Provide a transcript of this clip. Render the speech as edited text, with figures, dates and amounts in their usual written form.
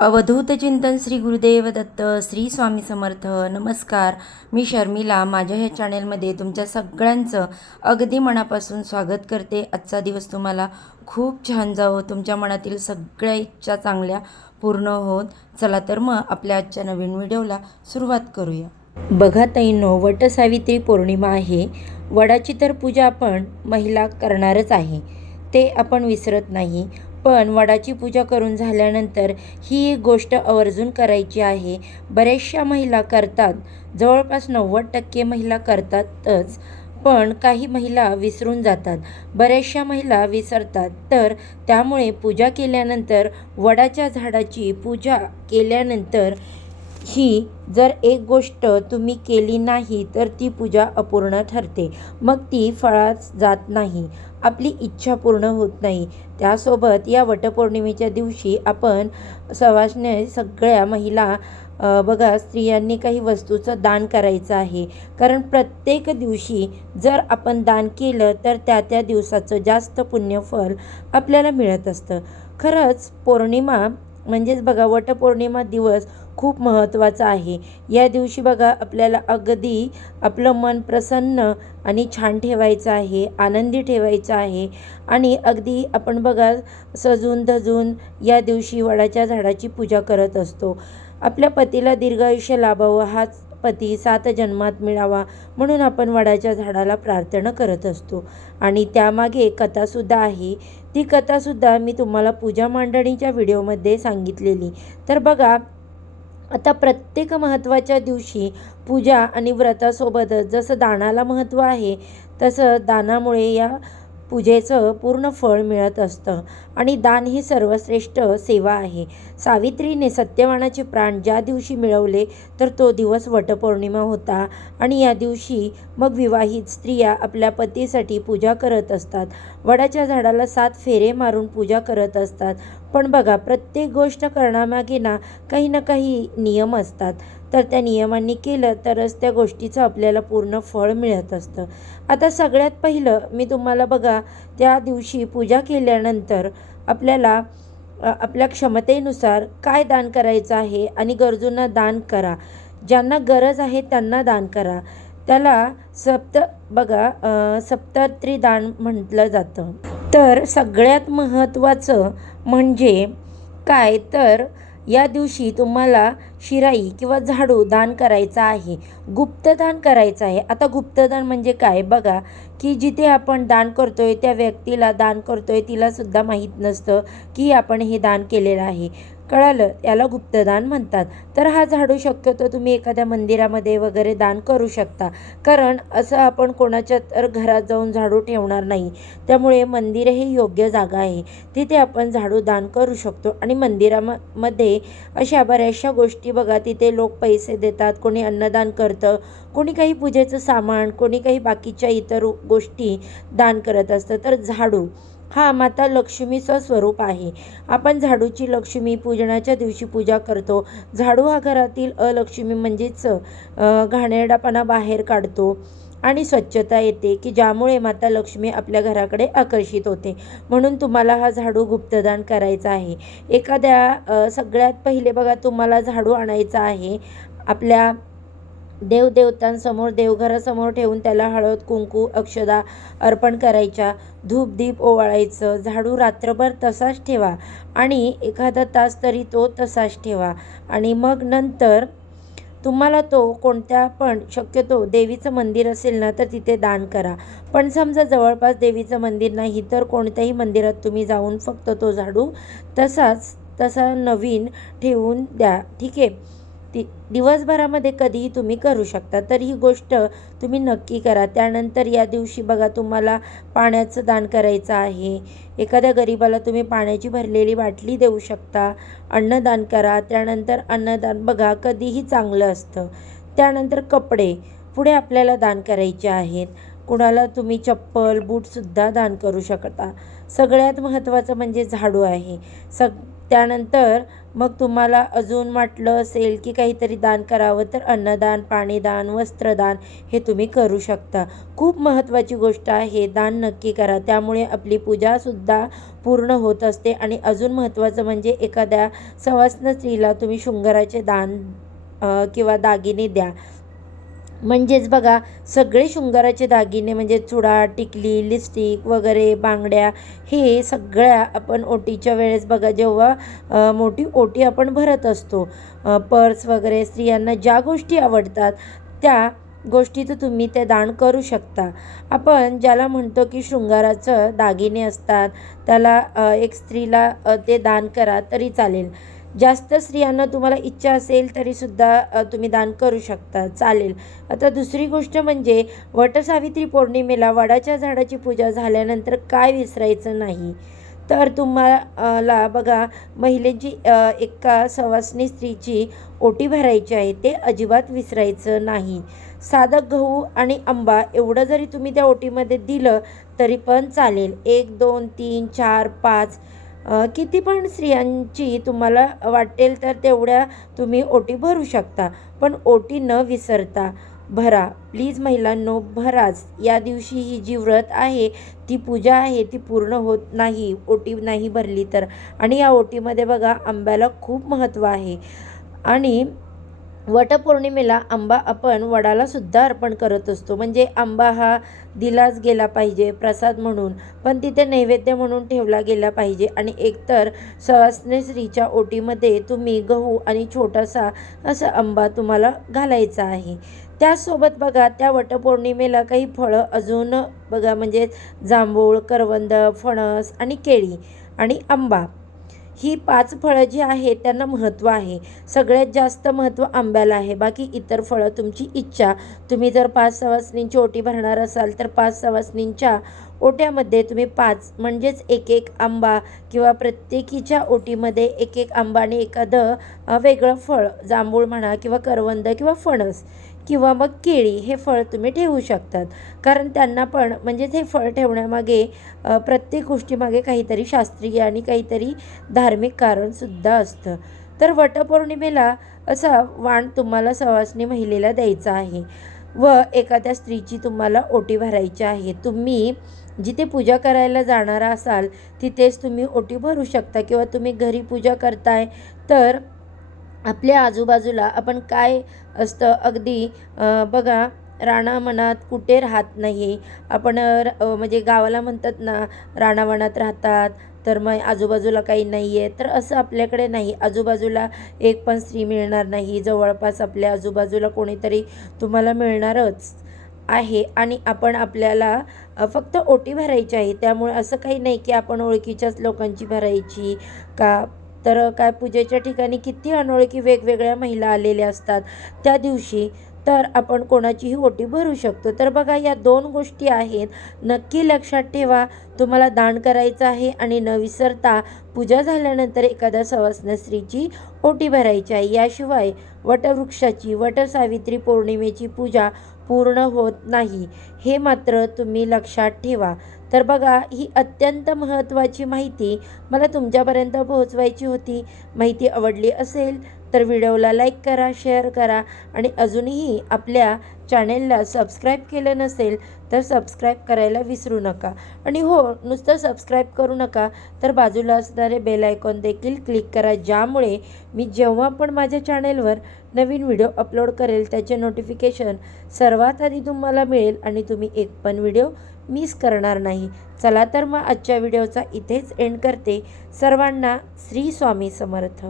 अवधूत चिंतन श्री गुरुदेव दत्त श्री स्वामी समर्थ. नमस्कार, मी शर्मिला. माझ्या ह्या चॅनेलमध्ये तुमच्या सगळ्यांचं अगदी मनापासून स्वागत करते. आजचा दिवस तुम्हाला खूप छान जावो, तुमच्या मनातील सगळ्या इच्छा चांगल्या पूर्ण होत. चला तर मग आपल्या आजच्या नवीन व्हिडिओला सुरुवात करूया. बघा ताईंनो, वटसावित्री पौर्णिमा आहे. वडाची तर पूजा आपण महिला करणारच आहे, ते आपण विसरत नाही. पण वडाची पूजा करून झाल्यानंतर ही एक गोष्ट आवर्जून करायची आहे. बऱ्याचशा महिला करतात, जवळपास 90% महिला करतातच, पण काही महिला विसरून जातात. बऱ्याचशा महिला विसरतात. तर त्यामुळे पूजा केल्यानंतर, वडाच्या झाडाची पूजा केल्यानंतर ही जर एक गोष्ट तुम्ही केली नाही तर ती पूजा अपूर्ण ठरते. मग ती फळास जात नाही, आपली इच्छा पूर्ण होत नाही. त्यासोबत या वटपौर्णिमेच्या दिवशी आपण सवाष्ण सगळ्या महिला बघा, स्त्रियांनी काही वस्तूचं दान करायचं आहे. कारण प्रत्येक दिवशी जर आपण दान केलं तर त्या दिवसाचं जास्त पुण्यफल आपल्याला मिळत असतं. खरंच पौर्णिमा म्हणजेच बघा, वटपौर्णिमा दिवस खूप महत्त्वाचा आहे. या दिवशी बघा, आपल्याला अगदी आपलं मन प्रसन्न आणि छान ठेवायचं आहे, आनंदी ठेवायचं आहे. आणि अगदी आपण बघा, सजून धजून या दिवशी वडाच्या झाडाची पूजा करत असतो. आपल्या पतीला दीर्घायुष्य लाभावं, हाच पती 7 जन्मात मिळावा म्हणून आपण वडाच्या झाडाला प्रार्थना करत असतो. आणि त्यामागे कथासुद्धा आहे. ती कथासुद्धा मी तुम्हाला पूजा मांडणीच्या व्हिडिओमध्ये सांगितलेली. तर बघा, आता प्रत्येक महत्त्वाच्या दिवशी पूजा आणि व्रतासोबतच जसं दानाला महत्त्व आहे, तसं दानामुळे या पूजेचं पूर्ण फळ मिळत असतं. आणि दान ही सर्वश्रेष्ठ सेवा आहे. सावित्रीने सत्यवानाचे प्राण ज्या दिवशी मिळवले तर तो दिवस वटपौर्णिमा होता. आणि या दिवशी मग विवाहित स्त्रिया आपल्या पतीसाठी पूजा करत असतात. वडाच्या झाडाला 7 फेरे मारून पूजा करत असतात. पण बघा, प्रत्येक गोष्ट करण्यामागे काही ना काही नियम असतात. तर त्या नियमांनी केलं तरच त्या गोष्टीचं आपल्याला पूर्ण फळ मिळत असतं. आता सगळ्यात पहिलं मी तुम्हाला बघा, त्या दिवशी पूजा केल्यानंतर आपल्याला आपल्या क्षमतेनुसार काय दान करायचं आहे आणि गरजूंना दान करा. ज्यांना गरज आहे त्यांना दान करा. त्याला सप्तत्री दान म्हटलं जातं. तर सगळ्यात महत्त्वाचं म्हणजे काय, तर या दिवशी तुम्हाला शिराई किंवा झाडू दान करायचा आहे, गुप्तदान करायचं आहे. आता गुप्तदान म्हणजे काय बघा, की जिथे आपण दान करतोय त्या व्यक्तीला दान करतोय तिलासुद्धा माहीत नसतं की आपण हे दान केलेलं आहे. कळालं? याला गुप्तदान म्हणतात. तर हा झाडू शक्यतो तुम्ही एखाद्या मंदिरामध्ये वगैरे दान करू शकता. कारण असं आपण कोणाच्या तर घरात जाऊन झाडू ठेवणार नाही. त्यामुळे मंदिर हे योग्य जागा आहे, तिथे आपण झाडू दान करू शकतो. आणि मंदिरामध्ये अशा बऱ्याचशा गोष्टी बघा, तिथे लोक पैसे देतात, कोणी अन्नदान करतं, कोणी काही पूजेचं सामान, कोणी काही बाकीच्या इतर गोष्टी दान करत असतं. तर झाडू हा माता लक्ष्मीचं स्वरूप आहे. आपण झाडूची लक्ष्मी पूजनाच्या दिवशी पूजा करतो. झाडू हा घरातील अलक्ष्मी म्हणजेच घाणेरडापणा बाहेर काढतो आणि स्वच्छता येते, की ज्यामुळे माता लक्ष्मी आपल्या घराकडे आकर्षित होते. म्हणून तुम्हाला हा झाडू गुप्तदान करायचा आहे. सगळ्यात पहिले बघा, तुम्हाला झाडू आणायचा आहे. आपल्या देवदेवतांसमोर, देवघरासमोर ठेवून त्याला हळद कुंकू अक्षदा अर्पण करायच्या, धूप दीप ओवाळायचं. झाडू रात्रभर तसाच ठेवा आणि एखादा तास तरी तो तसाच ठेवा. आणि मग नंतर तुम्हाला तो कोणत्या पण, शक्यतो देवीचं मंदिर असेल ना तर तिथे दान करा. पण समजा जवळपास देवीचं मंदिर नाही तर कोणत्याही मंदिरात तुम्ही जाऊन फक्त तो झाडू तसा नवीन ठेवून द्या. ठीक आहे? दिवसभरामध्ये कधीही तुम्ही करू शकता. तर ही गोष्ट तुम्ही नक्की करा. त्यानंतर या दिवशी बघा, तुम्हाला पाण्याचं दान करायचं आहे. एखाद्या गरिबाला तुम्ही पाण्याची भरलेली बाटली देऊ शकता. अन्नदान करा. त्यानंतर अन्नदान बघा कधीही चांगलं असतं. त्यानंतर कपडे पुढे आपल्याला दान करायचे आहेत. कुणाला तुम्ही चप्पल बूटसुद्धा दान करू शकता. सगळ्यात महत्त्वाचं म्हणजे झाडू आहे. त्यानंतर मग तुम्हाला अजून वाटलं असेल की काहीतरी दान करावं तर अन्नदान, पाणीदान, वस्त्रदान हे तुम्ही करू शकता. खूप महत्त्वाची गोष्ट आहे, दान नक्की करा. त्यामुळे आपली पूजासुद्धा पूर्ण होत असते. आणि अजून महत्त्वाचं म्हणजे एखाद्या सवाष्ण स्त्रीला तुम्ही शृंगाराचे दान किंवा दागिने द्या. म्हणजेच बघा, सगळे शृंगाराचे दागिने म्हणजे चुडा, टिकली, लिपस्टिक वगैरे, बांगड्या, हे सगळ्या आपण ओटीच्या वेळेस बघा, जेव्हा मोठी ओटी आपण भरत असतो, पर्स वगैरे, स्त्रियांना ज्या गोष्टी आवडतात त्या गोष्टी तर तुम्ही ते दान करू शकता. आपण ज्याला म्हणतो की शृंगाराचं दागिने असतात, त्याला एक स्त्रीला ते दान करा तरी चालेल. जास्त स्त्रियांना तुम्हाला इच्छा असेल तरीसुद्धा तुम्ही दान करू शकता, चालेल. आता दुसरी गोष्ट म्हणजे वटसावित्री पौर्णिमेला वडाच्या झाडाची पूजा झाल्यानंतर काय विसरायचं नाही, तर तुम्हाला बघा, महिलेची एका सवाष्णी स्त्रीची ओटी भरायची आहे, ते अजिबात विसरायचं नाही. साधं गहू आणि आंबा एवढं जरी तुम्ही त्या ओटीमध्ये दिलं तरी पण चालेल. 1, 2, 3, 4, 5 किती पण स्त्रियांची तुम्हाला वाटेल तर तेवढ्या तुम्ही ओटी भरू शकता. पण ओटी न विसरता भरा. प्लीज महिलांनो, भराच. या दिवशी ही जी व्रत आहे, ती पूजा आहे, ती पूर्ण होत नाही ओटी नाही भरली तर. आणि या ओटीमध्ये बघा, आंब्याला खूप महत्त्व आहे. आणि वटपौर्णिमेला आंबा आपण वडालासुद्धा अर्पण करत असतो. म्हणजे आंबा हा दिलाच गेला पाहिजे प्रसाद म्हणून, पण तिथे नैवेद्य म्हणून ठेवला गेला पाहिजे. आणि एकतर सवाष्णी स्त्रीच्या ओटीमध्ये तुम्ही गहू आणि छोटासा असा आंबा तुम्हाला घालायचा आहे. त्याचसोबत बघा, त्या वटपौर्णिमेला काही फळं अजून बघा, म्हणजे जांभूळ, करवंद, फणस आणि केळी आणि आंबा, ही 5 फळं जी आहेत त्यांना महत्त्व आहे. सगळ्यात जास्त महत्त्व आंब्याला आहे. बाकी इतर फळं तुमची इच्छा. तुम्ही जर 5 सवाष्णींची ओटी भरणार असाल तर 5 सवाष्णींच्या ओट्यामध्ये तुम्ही 5 म्हणजेच 1-1 आंबा, किंवा प्रत्येकीच्या ओटीमध्ये 1-1 आंबा आणि एखादं वेगळं फळ, जांभूळ म्हणा किंवा करवंद किंवा फणस किंवा मग केळी, हे फळ तुम्ही ठेवू शकतात. कारण त्यांना पण, म्हणजेच हे फळ ठेवण्यामागे प्रत्येक गोष्टीमागे काहीतरी शास्त्रीय आणि काहीतरी धार्मिक कारणसुद्धा असतं. तर वटपौर्णिमेला असा वाण तुम्हाला सवाष्णी महिलेला द्यायचा आहे व एखाद्या स्त्रीची तुम्हाला ओटी भरायची आहे. तुम्ही जिथे पूजा करायला जाणार असाल तिथेच तुम्ही ओटी भरू शकता, किंवा तुम्ही घरी पूजा करताय तर आपल्या आजूबाजूला आपण काय असतं, अगदी बघा, रानावनात कुठे राहत नाही आपण, म्हणजे गावाला म्हणतात ना, रानावनात राहतात तर मग आजूबाजूला काही नाही आहे, तर असं आपल्याकडे नाही. आजूबाजूला एक पण स्त्री मिळणार नाही. जवळपास आपल्या आजूबाजूला कोणीतरी तुम्हाला मिळणारच आहे. आणि आपल्याला फक्त ओटी भरायची आहे. त्यामुळे असं काही नाही की आपण ओळखीच्याच लोकांची भरायची का. तर काय, पूजेच्या ठिकाणी किती अनोळखी वेगवेगळ्या महिला आलेल्या असतात त्या दिवशी, तर आपण कोणाचीही ओटी भरू शकतो. तर बघा, या 2 गोष्टी आहेत, नक्की लक्षात ठेवा. तुम्हाला दान करायचं आहे आणि न विसरता पूजा झाल्यानंतर एखाद्या सवाष्ण स्त्रीची ओटी भरायची आहे. याशिवाय वटवृक्षाची, वटसावित्री पौर्णिमेची पूजा पूर्ण होत नाही, हे मात्र तुम्ही लक्षात ठेवा. तर बघा, ही अत्यंत महत्त्वाची माहिती मला तुमच्यापर्यंत पोहोचवायची होती. माहिती आवडली असेल तर व्हिडिओला लाईक करा, शेअर करा आणि अजूनही आपल्या चॅनेलला सबस्क्राईब केलं नसेल तर सबस्क्राईब करायला विसरू नका. आणि हो, नुसतं सबस्क्राईब करू नका, तर बाजूला असणारे बेल आयकॉन देखील क्लिक करा, ज्यामुळे मी जेव्हा पण माझ्या चॅनेलवर नवीन व्हिडिओ अपलोड करेल त्याचे नोटिफिकेशन सर्वात आधी तुम्हाला मिळेल आणि तुम्ही एक पण व्हिडिओ मिस करणार नाही. चला तर मग आजच्या व्हिडिओचा इथेच एंड करते. सर्वांना श्री स्वामी समर्थ.